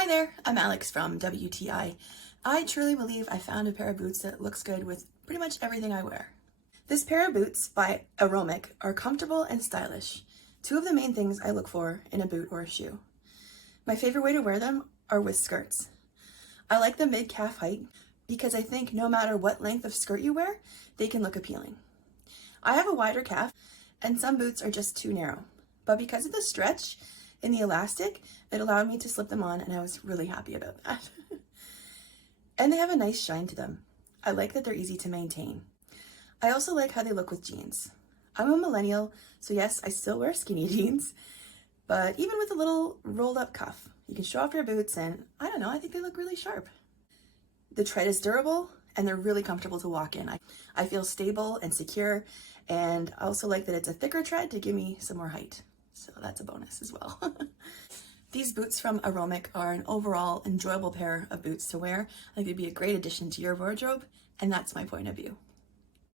Hi there, I'm Alex from WTI. I truly believe I found a pair of boots that looks good with pretty much everything I wear. This pair of boots by Arromic are comfortable and stylish, two of the main things I look for in a boot or a shoe. My favorite way to wear them are with skirts. I like the mid-calf height because I think no matter what length of skirt you wear, they can look appealing. I have a wider calf and some boots are just too narrow, but because of the stretch in the elastic, it allowed me to slip them on and I was really happy about that. And they have a nice shine to them. I like that they're easy to maintain. I also like how they look with jeans. I'm a millennial, so yes, I still wear skinny jeans, but even with a little rolled up cuff, you can show off your boots and I don't know, I think they look really sharp. The tread is durable and they're really comfortable to walk in. I feel stable and secure, and I also like that it's a thicker tread to give me some more height. So that's a bonus as well. These boots from Arromic are an overall enjoyable pair of boots to wear. I think they'd be a great addition to your wardrobe, and that's my point of view.